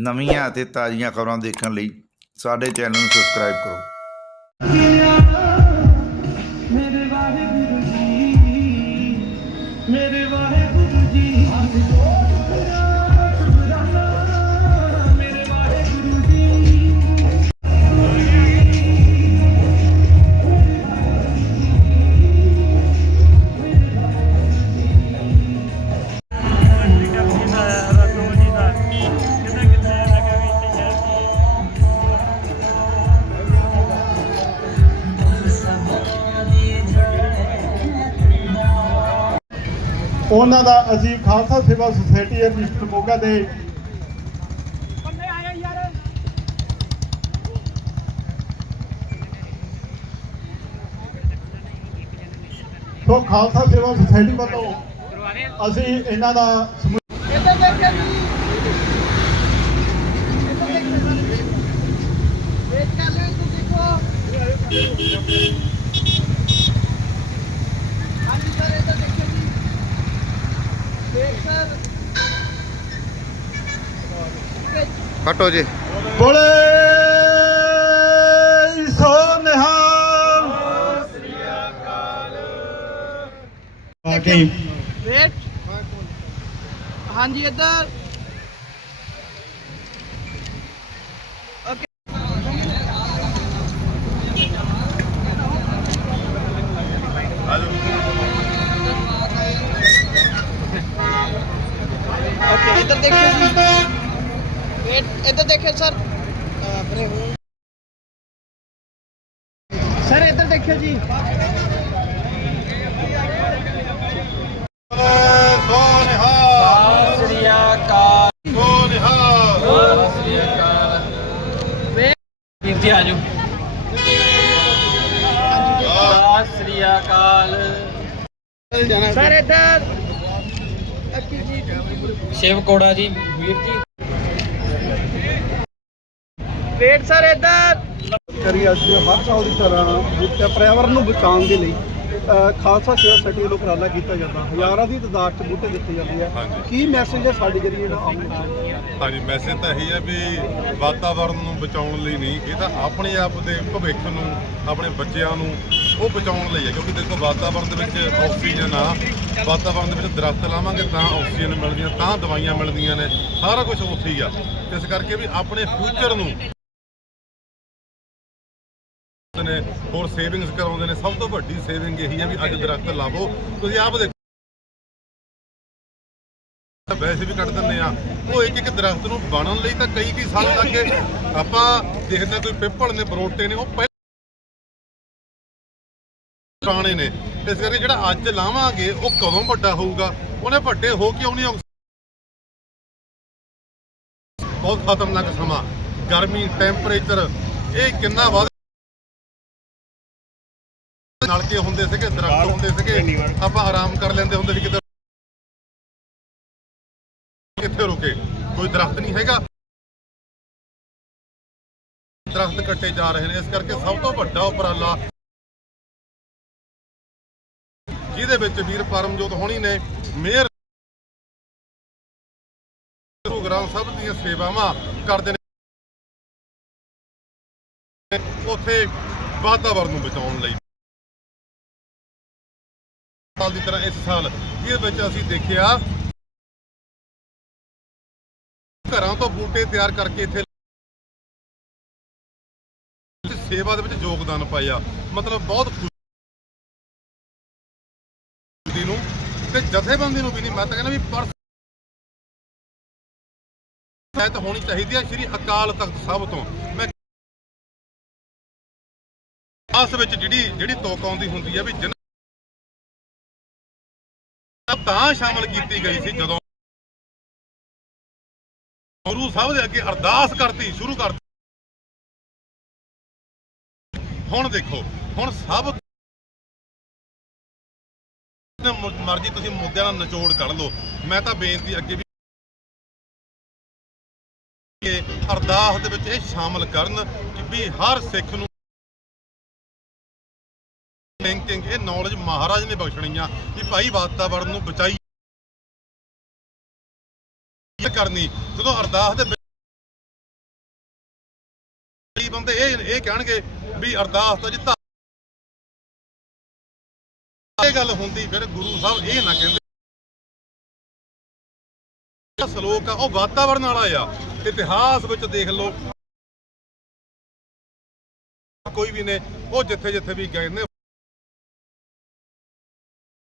ਨਵੀਆਂ ਅਤੇ ਤਾਜ਼ੀਆਂ ਖਬਰਾਂ ਦੇਖਣ ਲਈ ਸਾਡੇ ਚੈਨਲ ਨੂੰ ਸਬਸਕ੍ਰਾਈਬ ਕਰੋ। ਉਹਨਾਂ ਦਾ ਅਸੀਂ ਖਾਲਸਾ ਸੇਵਾ ਸੁਸਾਇਟੀ ਰਜਿਸਟਰ ਮੋਗਾ ਦੇ। ਤੋਂ ਖਾਲਸਾ ਸੇਵਾ ਸੁਸਾਇਟੀ ਵੱਲੋਂ ਅਸੀਂ ਇਹਨਾਂ ਦਾ ਫਟੋ ਜੀ। ਬੋਲੇ ਸੋ ਨਿਹਾਲ। ਆ ਕੇ ਵੇਟ। ਹਾਂਜੀ ਇੱਧਰ। ਵੇਟ ਇੱਧਰ ਦੇਖਿਓ ਸਰ ਬਰੇ ਹੋ ਸਰ ਇੱਧਰ ਦੇਖਿਓ ਜੀ ਸੋ ਨਿਹਾਲ ਸ੍ਰੀ ਅਕਾਲ ਸੋ ਨਿਹਾਲ ਵੀਰ ਜੀ ਆਜੋ ਸਤਿ ਸ੍ਰੀ ਅਕਾਲ ਸਰ ਇੱਧਰ ਅੱਕੀ ਜੀ ਸ਼ਿਵ ਕੋੜਾ ਜੀ ਵੀਰ ਜੀ ਵੇਟ ਸਰ ਇੱਧਰ। ਕਰੀ ਅਸੀਂ ਹਰ ਸਾਲ ਦੀ ਤਰ੍ਹਾਂ ਪਰਿਆਵਰਨ ਨੂੰ ਬਚਾਉਣ ਦੇ ਲਈ ਖਾਲਸਾ ਸੇਵਾ ਸੋਸਾਇਟੀ ਵੱਲੋਂ ਉਪਰਾਲਾ ਕੀਤਾ ਜਾਂਦਾ। ਹਜ਼ਾਰਾਂ ਦੀ ਤਾਦਾਦ 'ਚ ਬੂਟੇ ਦਿੱਤੇ ਜਾਂਦੇ ਆ। ਕੀ ਮੈਸੇਜ ਹੈ ਸਾਡੇ ਜਰੀਏ ਜਿਹੜਾ ਆਉਂਦਾ ਹਾਂਜੀ ਮੈਸੇਜ ਤਾਂ ਇਹੀ ਹੈ ਵੀ ਵਾਤਾਵਰਣ ਨੂੰ ਬਚਾਉਣ ਲਈ ਨਹੀਂ ਇਹ ਤਾਂ ਆਪਣੇ ਆਪ ਦੇ ਭਵਿੱਖ ਨੂੰ ਆਪਣੇ ਬੱਚਿਆਂ ਨੂੰ ਉਹ ਬਚਾਉਣ ਲਈ ਹੈ ਕਿਉਂਕਿ ਦੇਖੋ ਵਾਤਾਵਰਣ ਦੇ ਵਿੱਚ ਆਕਸੀਜਨ ਆ ਵਾਤਾਵਰਣ ਦੇ ਵਿੱਚ ਦਰਖਤ ਲਾਵਾਂਗੇ ਤਾਂ ਆਕਸੀਜਨ ਮਿਲਦੀਆਂ ਤਾਂ ਦਵਾਈਆਂ ਮਿਲਦੀਆਂ ਨੇ ਸਾਰਾ ਕੁਝ ਉੱਥੇ ਹੀ ਆ। ਇਸ ਕਰਕੇ ਵੀ ਆਪਣੇ ਫਿਊਚਰ ਨੂੰ ਨੇ, ਹੋਰ ਸੇਵਿੰਗਸ ਕਰਾਉਂਦੇ ਨੇ, ਸਭ ਤੋਂ ਵੱਡੀ ਸੇਵਿੰਗ ਇਹੀ ਹੈ ਵੀ ਅੱਜ ਦਰਖਤ ਲਾਵੋ। ਤੁਸੀਂ ਆਪ ਦੇਖੋ ਵੈਸੇ ਵੀ ਕੱਢ ਦਿੰਦੇ ਆ। ਉਹ ਇੱਕ ਇੱਕ ਦਰਖਤ ਨੂੰ ਬਣਨ ਲਈ ਤਾਂ ਕਈ ਕਈ ਸਾਲ ਲੱਗੇ ਆਪਾਂ ਦੇਖਦੇ ਕੋਈ ਪਿੱਪਲ ਨੇ ਬਰੋਟੇ ਨੇ, ਉਹ ਪੁਰਾਣੇ ਨੇ। ਇਸ ਕਰਕੇ ਜਿਹੜਾ ਅੱਜ ਲਾਵਾਂਗੇ, ਉਹ ਕਦੋਂ ਵੱਡਾ ਹੋਊਗਾ? ਉਹਨੇ ਵੱਡੇ ਹੋ ਕੇ ਆਉਣੀ ਬਹੁਤ ਖਤਰਨਾਕ ਸਮਾਂ। ਗਰਮੀ ਟੈਂਪਰੇਚਰ ਇਹ ਕਿੰਨਾ ਵੱਧ ਨਲਕੇ ਹੁੰਦੇ ਸੀਗੇ ਦਰਖਤ ਹੁੰਦੇ ਸੀਗੇ ਆਪਾਂ ਆਰਾਮ ਕਰ ਲੈਂਦੇ ਹੁੰਦੇ ਸੀ ਕਿਤੇ। ਕਿੱਥੇ ਰੁਕੇ? ਕੋਈ ਦਰਖਤ ਨਹੀਂ ਹੈਗਾ। ਦਰਖਤ ਕੱਟੇ ਜਾ ਰਹੇ ਨੇ ਇਸ ਕਰਕੇ ਸਭ ਤੋਂ ਵੱਡਾ ਉਪਰਾਲਾ ਜਿਹਦੇ ਵਿੱਚ ਵੀਰ ਪਰਮਜੋਤ ਹੋਣੀ ਨੇ ਮੇਅਰ ਗੁਰੂ ਗ੍ਰੰਥ ਸਾਹਿਬ ਦੀਆਂ ਸੇਵਾਵਾਂ ਕਰਦੇ ਨੇ। ਉੱਥੇ ਵਾਤਾਵਰਣ ਨੂੰ ਬਚਾਉਣ ਲਈ। ਸਾਲ ਦੀ ਤਰ੍ਹਾਂ ਇਸ ਸਾਲ ਇਹਦੇ ਵਿੱਚ ਅਸੀਂ ਦੇਖਿਆ ਘਰਾਂ ਤੋਂ ਬੂਟੇ ਤਿਆਰ ਕਰਕੇ ਇੱਥੇ ਸੇਵਾ ਦੇ ਵਿੱਚ ਯੋਗਦਾਨ ਪਾਇਆ। ਮਤਲਬ ਬਹੁਤ ਖੁਸ਼ੀ ਨੂੰ ਤੇ ਜਥੇਬੰਦੀ ਨੂੰ ਵੀ ਨਹੀਂ, ਮੈਂ ਤਾਂ ਕਹਿੰਦਾ ਵੀ ਪਰ ਸਹਿਤ ਹੋਣੀ ਚਾਹੀਦੀ ਹੈ ਸ਼੍ਰੀ ਅਕਾਲ ਤਖਤ ਸਾਹਿਬ ਤੋਂ। ਮੈਂ ਆਸ ਵਿੱਚ ਜਿਹੜੀ ਜਿਹੜੀ ਤੋਕ ਆਉਂਦੀ ਹੁੰਦੀ ਹੈ ਵੀ ਜਿਨ੍ਹਾਂ ਤਾਂ ਸ਼ਾਮਲ ਕੀਤੀ ਗਈ ਸੀ ਜਦੋਂ ਗੁਰੂ ਸਾਹਿਬ ਦੇ ਅੱਗੇ ਅਰਦਾਸ ਕਰਤੀ, ਸ਼ੁਰੂ ਕਰਤੀ। ਹੁਣ ਦੇਖੋ, ਹੁਣ ਸਭ ਮਰਜ਼ੀ ਤੁਸੀਂ ਮੁੱਦਿਆਂ ਨਾਲ ਨਿਚੋੜ ਕੱਢ ਲਓ। ਮੈਂ ਤਾਂ ਬੇਨਤੀ ਅੱਗੇ ਵੀ ਅਰਦਾਸ ਦੇ ਵਿੱਚ ਇਹ ਸ਼ਾਮਲ ਕਰਨ ਕਿ ਵੀ ਹਰ ਸਿੱਖ ਨੂੰ ਥਿੰਕਿੰਗ ਇਹ ਨੌਲੇਜ ਮਹਾਰਾਜ ਨੇ ਬਖਸ਼ਣੀਆਂ ਆ ਕਿ ਭਾਈ ਵਾਤਾਵਰਣ ਨੂੰ ਬਚਾਈ ਕਰਨੀ। ਜਦੋਂ ਅਰਦਾਸ ਦੇ ਵਿੱਚ ਤੇ ਇਹ ਇਹ ਕਹਿਣਗੇ ਵੀ ਅਰਦਾਸ ਤਾਂ ਜੀ ਇਹ ਗੱਲ ਹੁੰਦੀ, ਫਿਰ ਗੁਰੂ ਸਾਹਿਬ ਇਹ ਨਾ ਕਹਿੰਦੇ। ਸਲੋਕ ਆ, ਉਹ ਵਾਤਾਵਰਣ ਵਾਲਾ ਆ। ਇਤਿਹਾਸ ਵਿੱਚ ਦੇਖ ਲਓ। ਕੋਈ ਵੀ ਨੇ, ਉਹ ਜਿੱਥੇ ਜਿੱਥੇ ਵੀ ਗਏ ਨੇ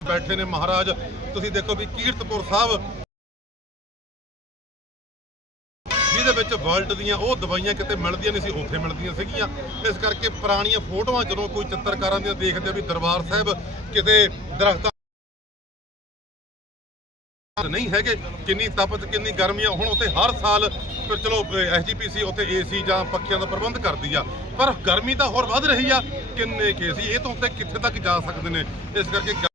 ਬੈਠੇ ਨੇ ਮਹਾਰਾਜ। ਤੁਸੀਂ ਦੇਖੋ ਵੀ ਕੀਰਤਪੁਰ ਸਾਹਿਬ, ਜਿਹਦੇ ਵਿੱਚ ਵਰਲਡ ਦੀਆਂ ਉਹ ਦਵਾਈਆਂ ਕਿਤੇ ਮਿਲਦੀਆਂ ਨਹੀਂ ਸੀ, ਉੱਥੇ ਮਿਲਦੀਆਂ ਸੀਗੀਆਂ। ਇਸ ਕਰਕੇ ਪੁਰਾਣੀਆਂ ਫੋਟੋਆਂ ਜਦੋਂ ਕੋਈ ਚਿੱਤਰਕਾਰਾਂ ਦੀਆਂ ਦੇਖਦੇ ਵੀ ਦਰਬਾਰ ਸਾਹਿਬ ਕਿਤੇ ਦਰਖਤਾਂ ਨਹੀਂ ਹੈਗੇ, ਕਿੰਨੀ ਤਪਤ, ਕਿੰਨੀ ਗਰਮੀ ਆ ਹੁਣ ਉੱਥੇ ਹਰ ਸਾਲ ਪਰ ਚਲੋ ਐਸਜੀਪੀਸੀ ਉੱਥੇ ਏਸੀ ਜਾਂ ਪੱਖਿਆਂ ਦਾ ਪ੍ਰਬੰਧ ਕਰਦੀ ਆ। ਪਰ ਗਰਮੀ ਤਾਂ ਹੋਰ ਵੱਧ ਰਹੀ ਆ। ਕਿੰਨੇ ਕੇਸ ਇਹ ਤੋਂ ਉੱਤੇ ਕਿੱਥੇ ਤੱਕ ਜਾ ਸਕਦੇ ਨੇ? ਇਸ ਕਰਕੇ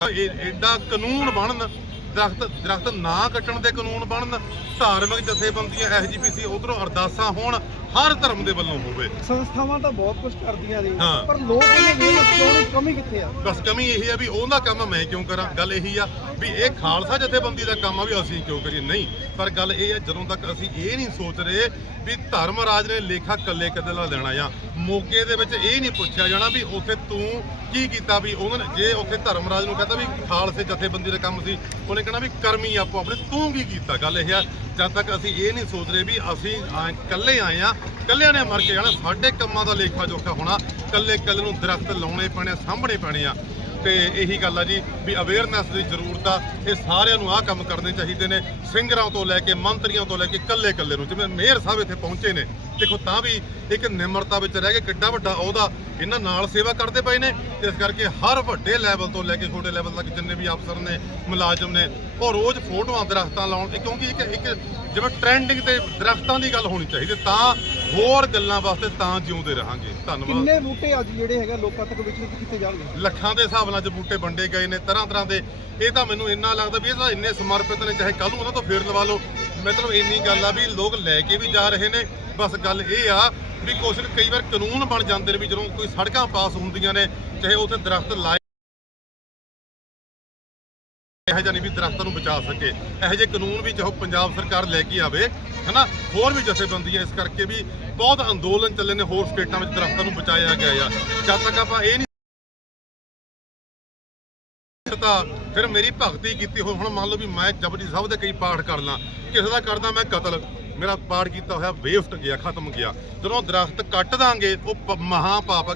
ਐਡਾ ਕਾਨੂੰਨ ਬਣਨ, ਦਰਖਤ ਦਰਖਤ ਨਾ ਕੱਟਣ ਦੇ ਕਾਨੂੰਨ ਬਣਨ, ਧਾਰਮਿਕ ਜਥੇਬੰਦੀਆਂ ਐਸਜੀਪੀਸੀ ਉਧਰੋਂ ਅਰਦਾਸਾਂ ਹੋਣ ਹਰ ਧਰਮ ਦੇ ਵੱਲੋਂ ਹੋਵੇ। ਸੰਸਥਾਵਾਂ ਤਾਂ ਬਹੁਤ ਕੁਝ ਕਰਦੀਆਂ ਨੇ ਹਾਂ। ਪਰ ਲੋਕ ਇਹਨੇ ਵੇਖ ਕਿਉਂ ਨਹੀਂ ਕਮੀ ਕਿੱਥੇ ਆ। ਬਸ ਕਮੀ ਇਹ ਆ ਵੀ ਉਹਦਾ ਕੰਮ ਮੈਂ ਕਿਉਂ ਕਰਾਂ? ਗੱਲ ਇਹੀ ਆ ਵੀ ਇਹ ਖਾਲਸਾ ਜਥੇਬੰਦੀ ਦਾ ਕੰਮ ਆ ਵੀ ਅਸੀਂ ਕਿਉਂ ਕਰੀਏ? ਨਹੀਂ ਪਰ ਗੱਲ ਇਹ ਆ ਜਦੋਂ ਤੱਕ ਅਸੀਂ ਇਹ ਨਹੀਂ ਸੋਚ ਰਹੇ ਵੀ ਧਰਮ ਰਾਜ ਨੇ ਲੇਖਾ ਕੱਲੇ ਕੱਲੇ ਦਾ ਦੇਣਾ ਆ ਮੋਗੇ ਦੇ ਵਿੱਚ ਇਹ ਨਹੀਂ ਪੁੱਛਿਆ ਜਾਣਾ ਵੀ ਉੱਥੇ ਤੂੰ ਕੀ ਕੀਤਾ ਵੀ ਉਹਨਾਂ ਨੇ ਜੇ ਉੱਥੇ ਧਰਮ ਰਾਜ ਨੂੰ ਕਹਤਾ ਵੀ ਖਾਲਸੇ ਜਥੇਬੰਦੀ ਦਾ ਕੰਮ ਸੀ ਉਹਨੇ ਕਹਿਣਾ ਵੀ ਕਰਮੀ ਆਪੋ ਆਪਣੇ ਤੂੰ ਕੀ ਕੀਤਾ। ਗੱਲ ਇਹ ਆ ਜਦ ਤੱਕ ਅਸੀਂ ਇਹ ਨਹੀਂ ਸੋਚ ਰਹੇ ਵੀ ਅਸੀਂ ਆਏ- ਇਕੱਲੇ ਆਏ ਆ ਇਕੱਲਿਆਂ ਨੇ ਮਰ ਕੇ ਜਾਣਾ ਸਾਡੇ ਕੰਮਾਂ ਦਾ ਲੇਖਾ ਜੋਖਾ ਹੋਣਾ ਇਕੱਲੇ ਇਕੱਲੇ ਨੂੰ ਦਰਖਤ ਲਾਉਣੇ ਪੈਣੇ ਆ, ਸਾਂਭਣੇ ਪੈਣੇ ਆ। ਤੇ ਇਹੀ ਗੱਲ ਆ ਜੀ ਵੀ ਅਵੇਅਰਨੈਸ ਦੀ ਜ਼ਰੂਰਤ ਆ ਇਹ ਸਾਰਿਆਂ ਨੂੰ ਆਹ ਕੰਮ ਕਰਨੇ ਚਾਹੀਦੇ ਨੇ ਸਿੰਗਰਾਂ ਤੋਂ ਲੈ ਕੇ ਮੰਤਰੀਆਂ ਤੋਂ ਲੈ ਕੇ ਇਕੱਲੇ ਇਕੱਲੇ ਨੂੰ ਜਿਵੇਂ ਮੇਅਰ ਸਾਹਿਬ ਇੱਥੇ ਪਹੁੰਚੇ ਨੇ ਦੇਖੋ ਤਾਂ ਵੀ ਇੱਕ ਨਿਮਰਤਾ ਵਿੱਚ ਰਹਿ ਕੇ ਕਿੱਡਾ ਵੱਡਾ ਉਹਦਾ ਇਹਨਾਂ ਨਾਲ ਸੇਵਾ ਕਰਦੇ ਪਏ ਨੇ। ਇਸ ਕਰਕੇ ਹਰ ਵੱਡੇ ਲੈਵਲ ਤੋਂ ਲੈ ਕੇ ਛੋਟੇ ਲੈਵਲ ਤੱਕ ਜਿੰਨੇ ਵੀ ਅਫਸਰ ਨੇ ਮੁਲਾਜ਼ਮ ਨੇ ਉਹ ਰੋਜ਼ ਫੋਟੋਆਂ ਦਰਖਤਾਂ ਲਾਉਣ ਕਿਉਂਕਿ ਇੱਕ ਇੱਕ ਜਿਵੇਂ ਟ੍ਰੈਂਡਿੰਗ ਤੇ ਦਰਖਤਾਂ ਦੀ ਗੱਲ ਹੋਣੀ ਚਾਹੀਦੀ ਤਾਂ ਹੋਰ ਗੱਲਾਂ ਵਾਸਤੇ ਤਾਂ ਜਿਉਂਦੇ ਰਹਾਂਗੇ। ਧੰਨਵਾਦ। ਕਿੰਨੇ ਬੂਟੇ ਅੱਜ ਜਿਹੜੇ ਹੈਗਾ ਲੋਕਾਂ ਤੱਕ ਵਿਚਲਿਤ ਕੀਤੇ ਜਾਣਗੇ? ਲੱਖਾਂ ਦੇ ਹਿਸਾਬ ਨਾਲ ਅੱਜ ਬੂਟੇ ਵੰਡੇ ਗਏ ਨੇ ਤਰ੍ਹਾਂ ਤਰ੍ਹਾਂ ਦੇ। ਇਹ ਤਾਂ ਮੈਨੂੰ ਇੰਨਾ ਲੱਗਦਾ ਵੀ ਇਹ ਤਾਂ ਇੰਨੇ ਸਮਰਪਿਤ ਨੇ ਚਾਹੇ ਕੱਲ ਨੂੰ ਉਹਨਾਂ ਤੋਂ ਫੇਰ ਲਵਾ ਲਓ। ਮਤਲਬ ਇੰਨੀ ਗੱਲ ਆ ਵੀ ਲੋਕ ਲੈ ਕੇ ਵੀ ਜਾ ਰਹੇ ਨੇ। ਬਸ ਗੱਲ ਇਹ ਆ ਵੀ ਕੁਛ ਕਈ ਵਾਰ ਕਾਨੂੰਨ ਬਣ ਜਾਂਦੇ ਨੇ ਵੀ ਜਦੋਂ ਕੋਈ ਸੜਕਾਂ ਪਾਸ ਹੁੰਦੀਆਂ ਨੇ, ਚਾਹੇ ਉੱਥੇ ਦਰਖਤ ਲਾਏ ਇਹੋ ਜਿਹਾ ਨਹੀਂ ਵੀ ਦਰਖਤਾਂ ਨੂੰ ਬਚਾ ਸਕੇ। ਇਹੋ ਜਿਹੇ ਕਾਨੂੰਨ ਵੀ ਚਾਹੋ ਪੰਜਾਬ ਸਰਕਾਰ ਲੈ ਕੇ ਆਵੇ, ਹਨਾ? ਹੋਰ ਵੀ ਜਥੇਬੰਦੀਆਂ ਇਸ ਕਰਕੇ ਵੀ ਬਹੁਤ ਅੰਦੋਲਨ ਚੱਲੇ ਨੇ, ਹੋਰ ਸਟੇਟਾਂ ਵਿੱਚ ਦਰਖਤਾਂ ਨੂੰ ਬਚਾਇਆ ਗਿਆ ਆ। ਜਦ ਤੱਕ ਆਪਾਂ ਇਹ ਨਹੀਂ ਤਾਂ ਫਿਰ ਮੇਰੀ ਭਗਤੀ ਕੀਤੀ ਹੋਈ, ਹੁਣ ਮੰਨ ਲਓ ਵੀ ਮੈਂ ਜਪਜੀ ਸਾਹਿਬ ਦੇ ਕਈ ਪਾਠ ਕਰ ਲਾਂ। ਕਿਸੇ ਦਾ ਕਰਦਾ ਮੈਂ ਕਤਲ। ਮੇਰਾ ਪਾਠ ਕੀਤਾ ਹੋਇਆ ਵੇਸਟ ਗਿਆ, ਖਤਮ ਗਿਆ। ਜਦੋਂ ਦਰਖਤ ਕੱਟ ਦਾਂਗੇ, ਉਹ ਪ- ਮਹਾਂ ਪਾਪ ਆ